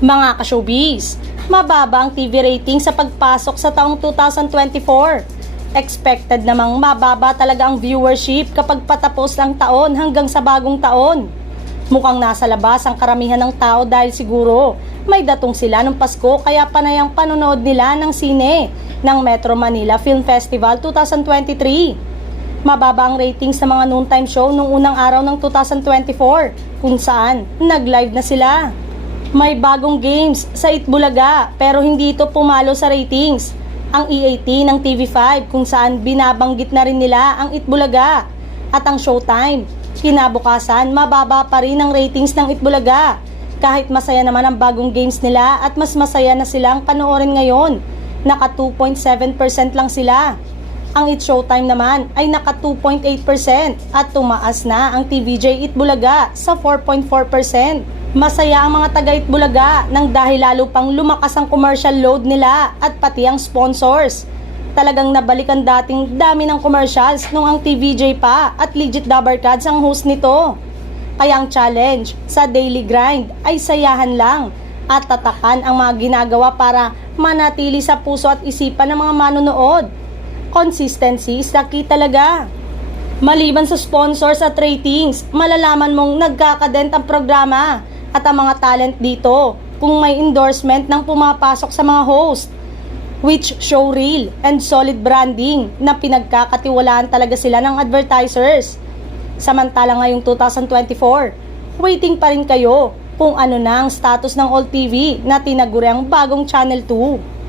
Mga ka-showbiz, mababa ang TV rating sa pagpasok sa taong 2024. Expected namang mababa talaga ang viewership kapag patapos ng taon hanggang sa bagong taon. Mukhang nasa labas ang karamihan ng tao dahil siguro may datong sila nung Pasko kaya panay ang panonood nila ng sine ng Metro Manila Film Festival 2023. Mababa ang ratings sa mga noontime show nung unang araw ng 2024 kung saan nag-live na sila. May bagong games sa Itbulaga pero hindi ito pumalo sa ratings. Ang EAT ng TV5 kung saan binabanggit na rin nila ang Itbulaga at ang Showtime. Kinabukasan, mababa pa rin ang ratings ng Itbulaga. Kahit masaya naman ang bagong games nila at mas masaya na silang panoorin ngayon. Naka 2.7% lang sila. Ang It Showtime naman ay naka 2.8% at tumaas na ang TVJ Itbulaga sa 4.4%. Masaya ang mga taga Itbulaga nang dahil lalo pang lumakas ang commercial load nila at pati ang sponsors. Talagang nabalik ang dating dami ng commercials nung ang TVJ pa at legit Dabarkads ang host nito. Kaya ang challenge sa daily grind ay sayahan lang at tatakan ang mga ginagawa para manatili sa puso at isipan ng mga manonood. Consistency is the key talaga. Maliban sa sponsors at ratings, malalaman mong nagkakadent ang programa at ang mga talent dito kung may endorsement ng pumapasok sa mga host, which show real and solid branding na pinagkakatiwalaan talaga sila ng advertisers. Samantala ngayong 2024, waiting pa rin kayo kung ano na ang status ng All TV na tinaguriang bagong Channel 2.